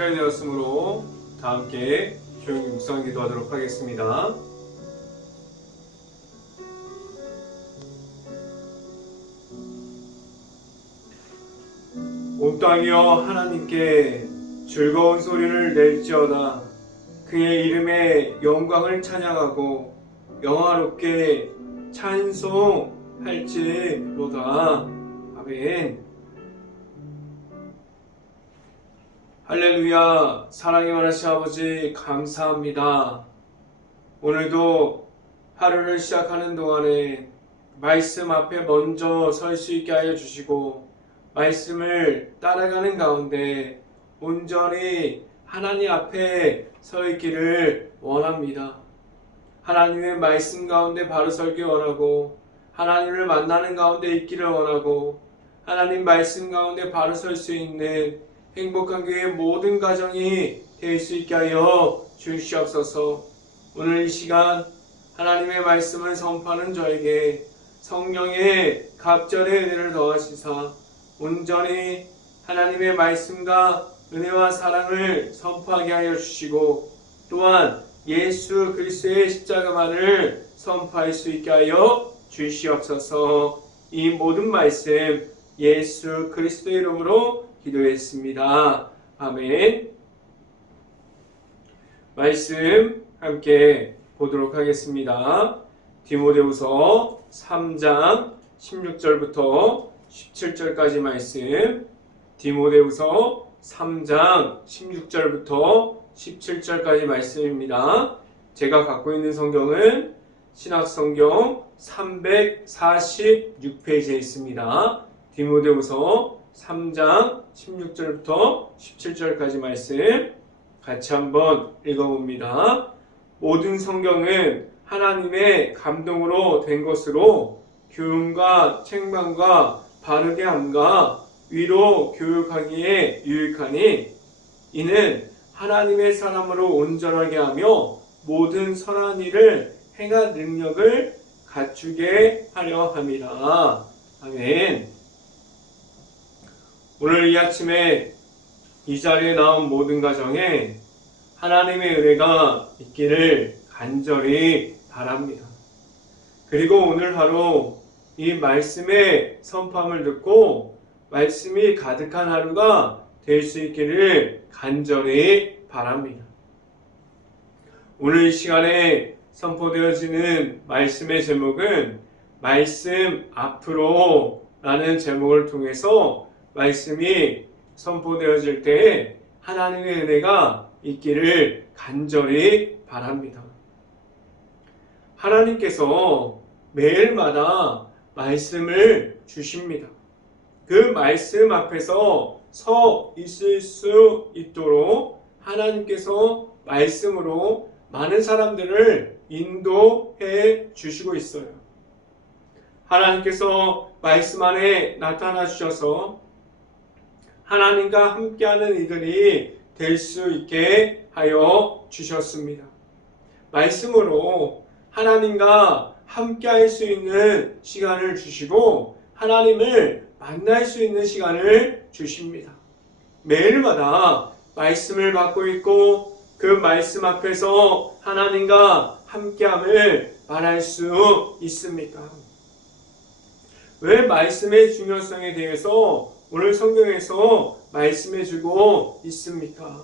시간이 되었으므로 다 함께 조용히 묵상 기도하도록 하겠습니다. 온 땅이여 하나님께 즐거운 소리를 낼지어다. 그의 이름의 영광을 찬양하고 영화롭게 찬송할지로다. 아멘. 할렐루야. 사랑이 많으신 아버지 감사합니다. 오늘도 하루를 시작하는 동안에 말씀 앞에 먼저 설 수 있게 하여 주시고 말씀을 따라가는 가운데 온전히 하나님 앞에 서 있기를 원합니다. 하나님의 말씀 가운데 바로 설기 원하고 하나님을 만나는 가운데 있기를 원하고 하나님 말씀 가운데 바로 설 수 있는 행복한 교회의 모든 가정이 될 수 있게 하여 주시옵소서. 오늘 이 시간 하나님의 말씀을 선포하는 저에게 성령의 갑절의 은혜를 더하시사 온전히 하나님의 말씀과 은혜와 사랑을 선포하게 하여 주시고 또한 예수 그리스도의 십자가만을 선포할 수 있게 하여 주시옵소서. 이 모든 말씀 예수 그리스도의 이름으로 기도했습니다. 아멘. 말씀 함께 보도록 하겠습니다. 디모데후서 3장 16절부터 17절까지 말씀. 디모데후서 3장 16절부터 17절까지 말씀입니다. 제가 갖고 있는 성경은 신학성경 346페이지에 있습니다. 디모데후서 3장 16절부터 17절까지 말씀 같이 한번 읽어봅니다. 모든 성경은 하나님의 감동으로 된 것으로 교훈과 책망과 바르게 함과 위로 교육하기에 유익하니 이는 하나님의 사람으로 온전하게 하며 모든 선한 일을 행할 능력을 갖추게 하려 함이라. 아멘. 오늘 이 아침에 이 자리에 나온 모든 가정에 하나님의 은혜가 있기를 간절히 바랍니다. 그리고 오늘 하루 이 말씀의 선포함을 듣고 말씀이 가득한 하루가 될 수 있기를 간절히 바랍니다. 오늘 이 시간에 선포되어지는 말씀의 제목은 말씀 앞으로 라는 제목을 통해서 말씀이 선포되어질 때에 하나님의 은혜가 있기를 간절히 바랍니다. 하나님께서 매일마다 말씀을 주십니다. 그 말씀 앞에서 서 있을 수 있도록 하나님께서 말씀으로 많은 사람들을 인도해 주시고 있어요. 하나님께서 말씀 안에 나타나 주셔서 하나님과 함께하는 이들이 될 수 있게 하여 주셨습니다. 말씀으로 하나님과 함께할 수 있는 시간을 주시고 하나님을 만날 수 있는 시간을 주십니다. 매일마다 말씀을 받고 있고 그 말씀 앞에서 하나님과 함께함을 말할 수 있습니까? 왜 말씀의 중요성에 대해서 오늘 성경에서 말씀해주고 있습니까?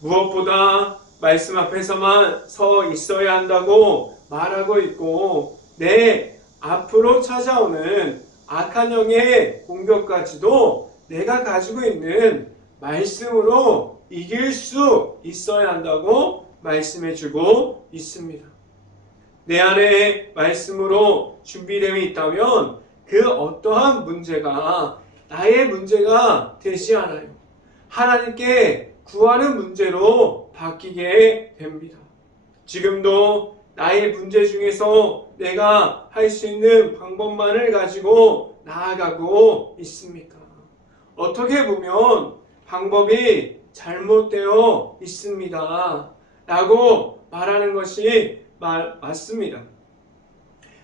무엇보다 말씀 앞에서만 서 있어야 한다고 말하고 있고 내 앞으로 찾아오는 악한 영의 공격까지도 내가 가지고 있는 말씀으로 이길 수 있어야 한다고 말씀해주고 있습니다. 내 안에 말씀으로 준비됨이 있다면 그 어떠한 문제가 나의 문제가 되지 않아요. 하나님께 구하는 문제로 바뀌게 됩니다. 지금도 나의 문제 중에서 내가 할 수 있는 방법만을 가지고 나아가고 있습니까? 어떻게 보면 방법이 잘못되어 있습니다. 라고 말하는 것이 맞습니다.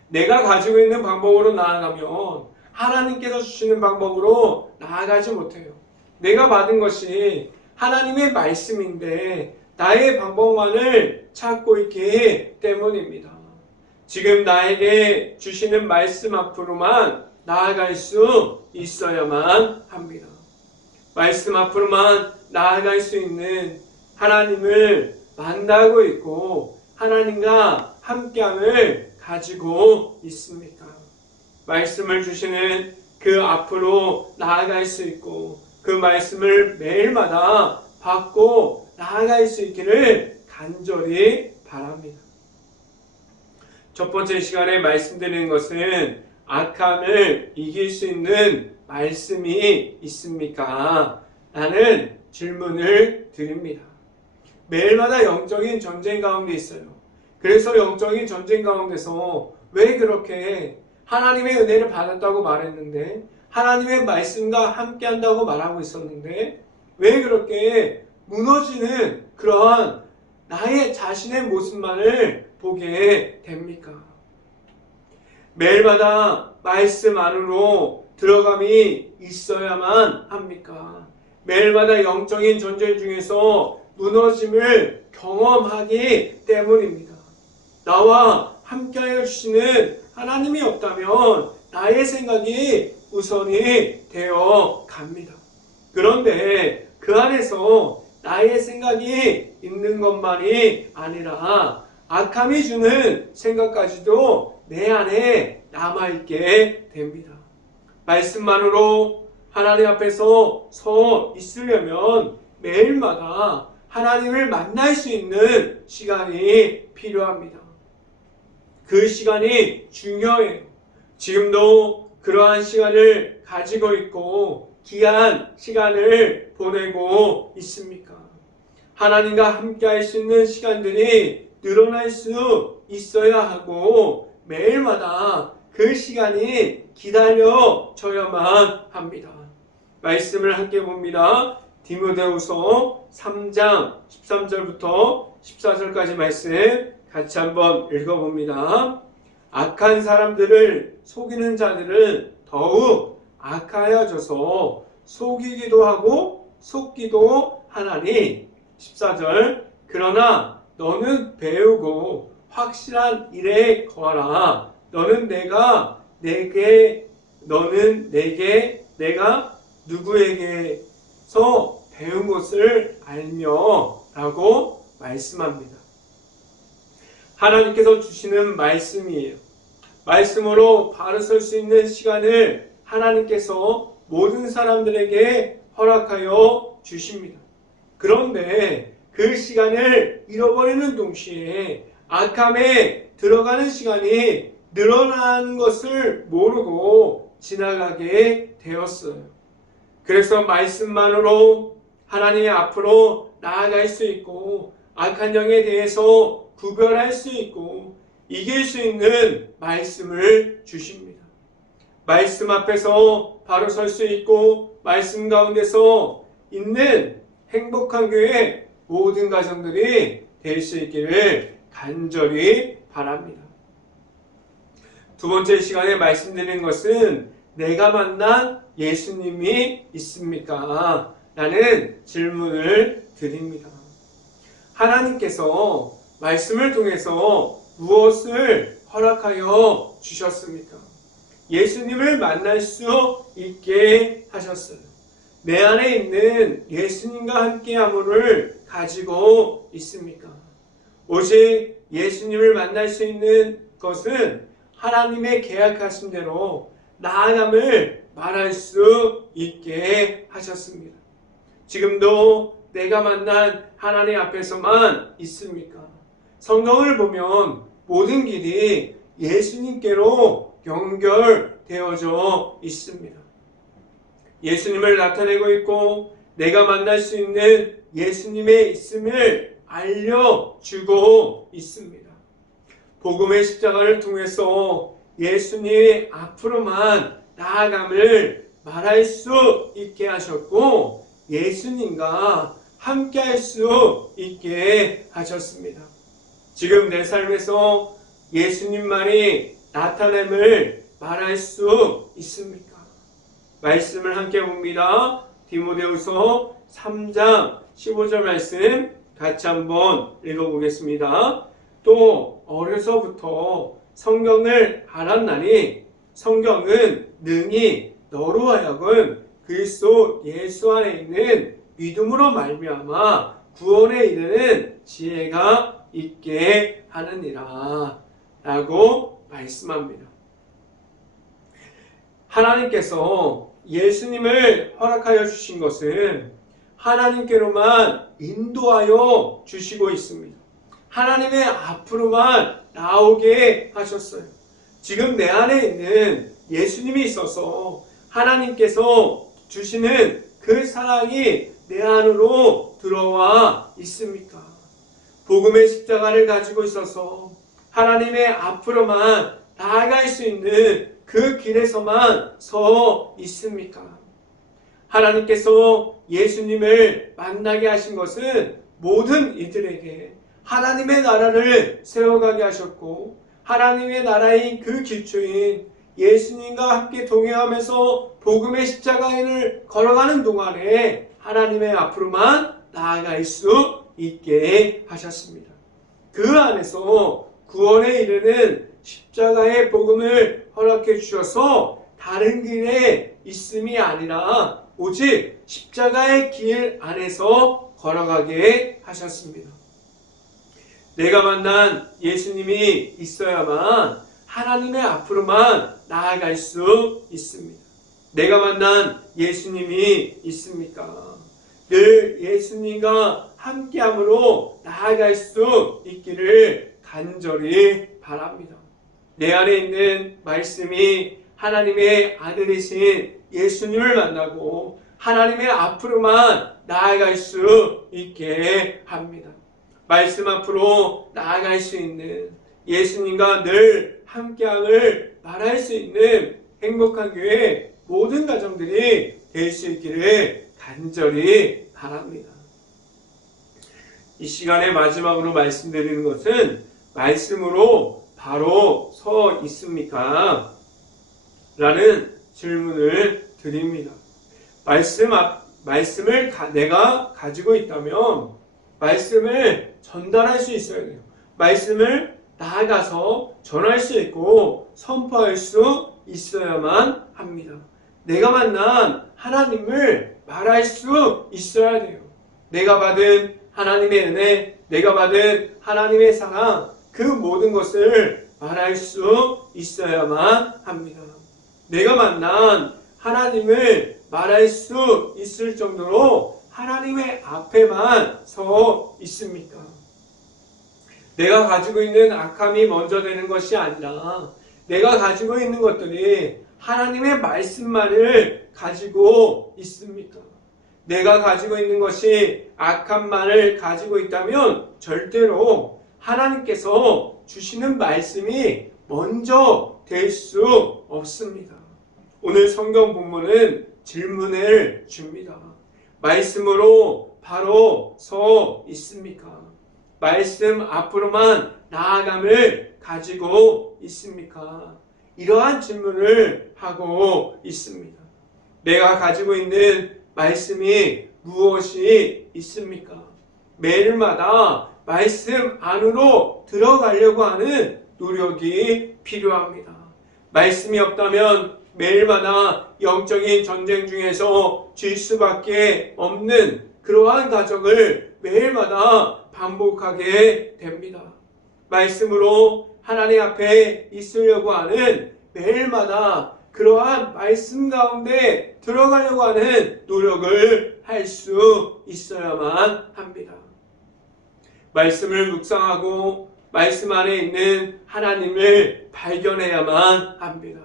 내가 가지고 있는 방법으로 나아가면 하나님께서 주시는 방법으로 나아가지 못해요. 내가 받은 것이 하나님의 말씀인데 나의 방법만을 찾고 있기 때문입니다. 지금 나에게 주시는 말씀 앞으로만 나아갈 수 있어야만 합니다. 말씀 앞으로만 나아갈 수 있는 하나님을 만나고 있고 하나님과 함께함을 가지고 있습니까? 말씀을 주시는 그 앞으로 나아갈 수 있고 그 말씀을 매일마다 받고 나아갈 수 있기를 간절히 바랍니다. 첫 번째 시간에 말씀드리는 것은 악함을 이길 수 있는 말씀이 있습니까? 라는 질문을 드립니다. 매일마다 영적인 전쟁 가운데 있어요. 그래서 영적인 전쟁 가운데서 왜 그렇게 하나님의 은혜를 받았다고 말했는데 하나님의 말씀과 함께 한다고 말하고 있었는데 왜 그렇게 무너지는 그러한 나의 자신의 모습만을 보게 됩니까? 매일마다 말씀 안으로 들어감이 있어야만 합니까? 매일마다 영적인 전쟁 중에서 무너짐을 경험하기 때문입니다. 나와 함께하여 주시는 하나님이 없다면 나의 생각이 우선이 되어 갑니다. 그런데 그 안에서 나의 생각이 있는 것만이 아니라 악함이 주는 생각까지도 내 안에 남아있게 됩니다. 말씀만으로 하나님 앞에서 서 있으려면 매일마다 하나님을 만날 수 있는 시간이 필요합니다. 그 시간이 중요해요. 지금도 그러한 시간을 가지고 있고 귀한 시간을 보내고 있습니까? 하나님과 함께 할 수 있는 시간들이 늘어날 수 있어야 하고 매일마다 그 시간이 기다려져야만 합니다. 말씀을 함께 봅니다. 디모데후서 3장 13절부터 14절까지 말씀 같이 한번 읽어봅니다. 악한 사람들을 속이는 자들은 더욱 악하여져서 속이기도 하고 속기도 하나니 14절 그러나 너는 배우고 확실한 일에 거하라. 너는 내게 내가 누구에게서 배운 것을 알며 라고 말씀합니다. 하나님께서 주시는 말씀이에요. 말씀으로 바로 설 수 있는 시간을 하나님께서 모든 사람들에게 허락하여 주십니다. 그런데 그 시간을 잃어버리는 동시에 악함에 들어가는 시간이 늘어나는 것을 모르고 지나가게 되었어요. 그래서 말씀만으로 하나님의 앞으로 나아갈 수 있고 악한 영에 대해서 구별할 수 있고 이길 수 있는 말씀을 주십니다. 말씀 앞에서 바로 설 수 있고 말씀 가운데서 있는 행복한 교회 모든 가정들이 될 수 있기를 간절히 바랍니다. 두 번째 시간에 말씀드리는 것은 내가 만난 예수님이 있습니까? 라는 질문을 드립니다. 하나님께서 말씀을 통해서 무엇을 허락하여 주셨습니까? 예수님을 만날 수 있게 하셨어요. 내 안에 있는 예수님과 함께함을 가지고 있습니까? 오직 예수님을 만날 수 있는 것은 하나님의 계약하신 대로 나아감을 말할 수 있게 하셨습니다. 지금도 내가 만난 하나님 앞에서만 있습니까? 성경을 보면 모든 길이 예수님께로 연결되어져 있습니다. 예수님을 나타내고 있고 내가 만날 수 있는 예수님의 있음을 알려주고 있습니다. 복음의 십자가를 통해서 예수님의 앞으로만 나아감을 말할 수 있게 하셨고 예수님과 함께 할 수 있게 하셨습니다. 지금 내 삶에서 예수님만이 나타남을 말할 수 있습니까? 말씀을 함께 봅니다. 디모데후서 3장 15절 말씀 같이 한번 읽어보겠습니다. 또 어려서부터 성경을 알았나니 성경은 능히 너로 하여금 그리스도 예수 안에 있는 믿음으로 말미암아 구원에 이르는 지혜가 있게 하느니라 라고 말씀합니다. 하나님께서 예수님을 허락하여 주신 것은 하나님께로만 인도하여 주시고 있습니다. 하나님의 앞으로만 나오게 하셨어요. 지금 내 안에 있는 예수님이 있어서 하나님께서 주시는 그 사랑이 내 안으로 들어와 있습니까? 복음의 십자가를 가지고 있어서 하나님의 앞으로만 나아갈 수 있는 그 길에서만 서 있습니까? 하나님께서 예수님을 만나게 하신 것은 모든 이들에게 하나님의 나라를 세워가게 하셨고 하나님의 나라인 그 기초인 예수님과 함께 동행하면서 복음의 십자가인을 걸어가는 동안에 하나님의 앞으로만 나아갈 수 있게 하셨습니다. 그 안에서 구원에 이르는 십자가의 복음을 허락해 주셔서 다른 길에 있음이 아니라 오직 십자가의 길 안에서 걸어가게 하셨습니다. 내가 만난 예수님이 있어야만 하나님의 앞으로만 나아갈 수 있습니다. 내가 만난 예수님이 있습니까? 늘 예수님과 함께함으로 나아갈 수 있기를 간절히 바랍니다. 내 안에 있는 말씀이 하나님의 아들이신 예수님을 만나고 하나님의 앞으로만 나아갈 수 있게 합니다. 말씀 앞으로 나아갈 수 있는 예수님과 늘 함께함을 말할 수 있는 행복한 교회 모든 가정들이 될 수 있기를 간절히 바랍니다. 이 시간의 마지막으로 말씀드리는 것은 말씀으로 바로 서 있습니까? 라는 질문을 드립니다. 말씀을 내가 가지고 있다면 말씀을 전달할 수 있어야 돼요. 말씀을 나아가서 전할 수 있고 선포할 수 있어야만 합니다. 내가 만난 하나님을 말할 수 있어야 돼요. 내가 받은 하나님의 은혜, 내가 받은 하나님의 사랑, 그 모든 것을 말할 수 있어야만 합니다. 내가 만난 하나님을 말할 수 있을 정도로 하나님의 앞에만 서 있습니까? 내가 가지고 있는 악함이 먼저 되는 것이 아니라 내가 가지고 있는 것들이 하나님의 말씀만을 가지고 있습니까? 내가 가지고 있는 것이 악함만을 가지고 있다면 절대로 하나님께서 주시는 말씀이 먼저 될 수 없습니다. 오늘 성경 본문은 질문을 줍니다. 말씀으로 바로 서 있습니까? 말씀 앞으로만 나아감을 가지고 있습니까? 이러한 질문을 하고 있습니다. 내가 가지고 있는 말씀이 무엇이 있습니까? 매일마다 말씀 안으로 들어가려고 하는 노력이 필요합니다. 말씀이 없다면 매일마다 영적인 전쟁 중에서 질 수밖에 없는 그러한 과정을 매일마다 반복하게 됩니다. 말씀으로 하나님 앞에 있으려고 하는 매일마다 그러한 말씀 가운데 들어가려고 하는 노력을 할 수 있어야만 합니다. 말씀을 묵상하고 말씀 안에 있는 하나님을 발견해야만 합니다.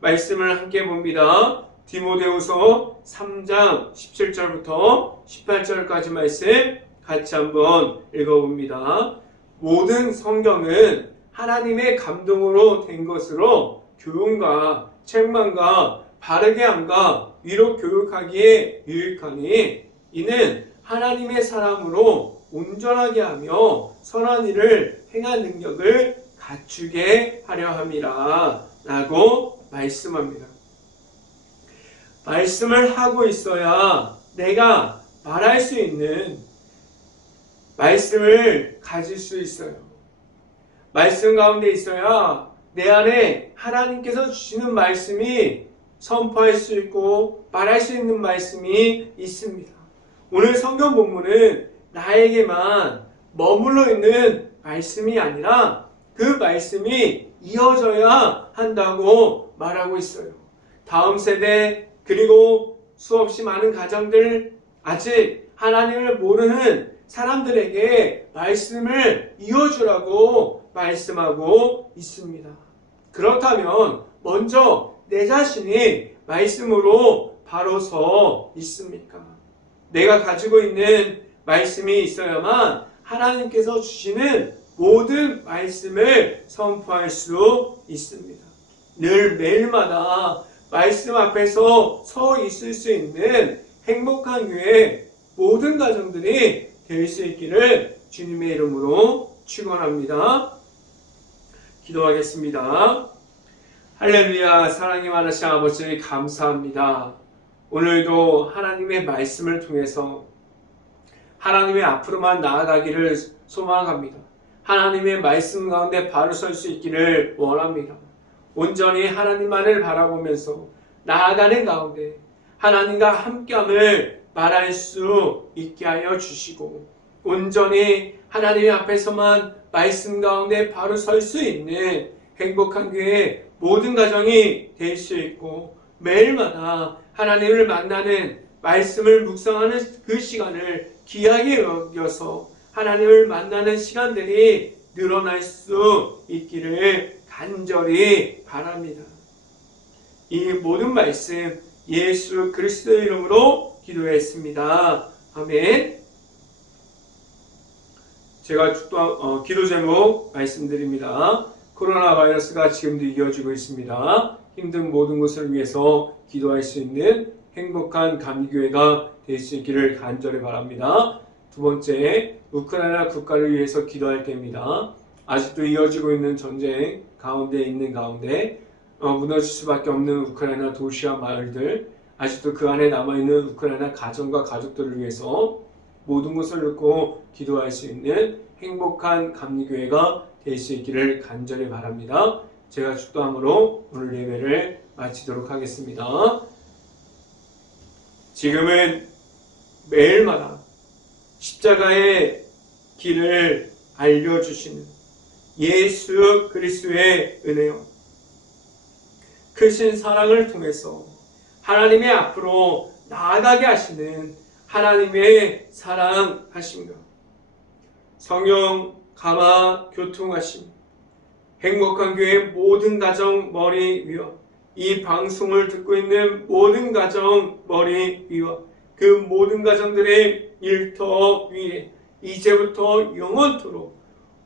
말씀을 함께 봅니다. 디모데후서 3장 17절부터 18절까지 말씀 같이 한번 읽어봅니다. 모든 성경은 하나님의 감동으로 된 것으로 교훈과 책망과 바르게 함과 위로 교육하기에 유익하니 이는 하나님의 사람으로 온전하게 하며 선한 일을 행한 능력을 갖추게 하려 함이라 라고 말씀합니다. 말씀을 하고 있어야 내가 말할 수 있는 말씀을 가질 수 있어요. 말씀 가운데 있어야 내 안에 하나님께서 주시는 말씀이 선포할 수 있고 말할 수 있는 말씀이 있습니다. 오늘 성경 본문은 나에게만 머물러 있는 말씀이 아니라 그 말씀이 이어져야 한다고 말하고 있어요. 다음 세대 그리고 수없이 많은 가정들, 아직 하나님을 모르는 사람들에게 말씀을 이어주라고 말씀하고 있습니다. 그렇다면 먼저 내 자신이 말씀으로 바로 서 있습니까? 내가 가지고 있는 말씀이 있어야만 하나님께서 주시는 모든 말씀을 선포할 수 있습니다. 늘 매일마다 말씀 앞에서 서 있을 수 있는 행복한 교회 모든 가정들이 될 수 있기를 주님의 이름으로 축원합니다. 기도하겠습니다. 할렐루야. 사랑이 많으신 아버지 감사합니다. 오늘도 하나님의 말씀을 통해서 하나님의 앞으로만 나아가기를 소망합니다. 하나님의 말씀 가운데 바로 설 수 있기를 원합니다. 온전히 하나님만을 바라보면서 나아가는 가운데 하나님과 함께함을 말할 수 있게 하여 주시고 온전히 하나님 앞에서만 말씀 가운데 바로 설 수 있는 행복한 교회 모든 가정이 될 수 있고 매일마다 하나님을 만나는 말씀을 묵상하는 그 시간을 귀하게 여겨서 하나님을 만나는 시간들이 늘어날 수 있기를 간절히 바랍니다. 이 모든 말씀 예수 그리스도의 이름으로 기도했습니다. 아멘. 제가 기도 제목 말씀드립니다. 코로나 바이러스가 지금도 이어지고 있습니다. 힘든 모든 것을 위해서 기도할 수 있는 행복한 감리교회가 될 수 있기를 간절히 바랍니다. 두 번째, 우크라이나 국가를 위해서 기도할 때입니다. 아직도 이어지고 있는 전쟁 가운데 있는 가운데 무너질 수밖에 없는 우크라이나 도시와 마을들, 아직도 그 안에 남아있는 우크라이나 가정과 가족들을 위해서 모든 것을 놓고 기도할 수 있는 행복한 감리교회가 될 수 있기를 간절히 바랍니다. 제가 축도함으로 오늘 예배를 마치도록 하겠습니다. 지금은 매일마다 십자가의 길을 알려주시는 예수 그리스도의 은혜요, 크신 사랑을 통해서 하나님의 앞으로 나아가게 하시는 하나님의 사랑하심과 성령 감화 교통하심, 행복한 교회 모든 가정 머리 위와 이 방송을 듣고 있는 모든 가정 머리 위와 그 모든 가정들의 일터 위에 이제부터 영원토록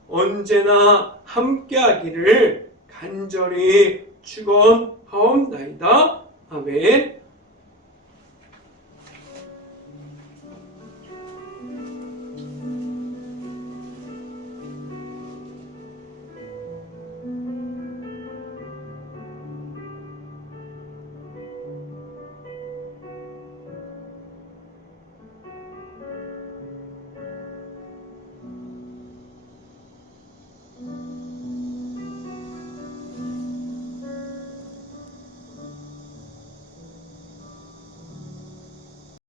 언제나 함께하기를 간절히 축원하옵나이다. 아멘.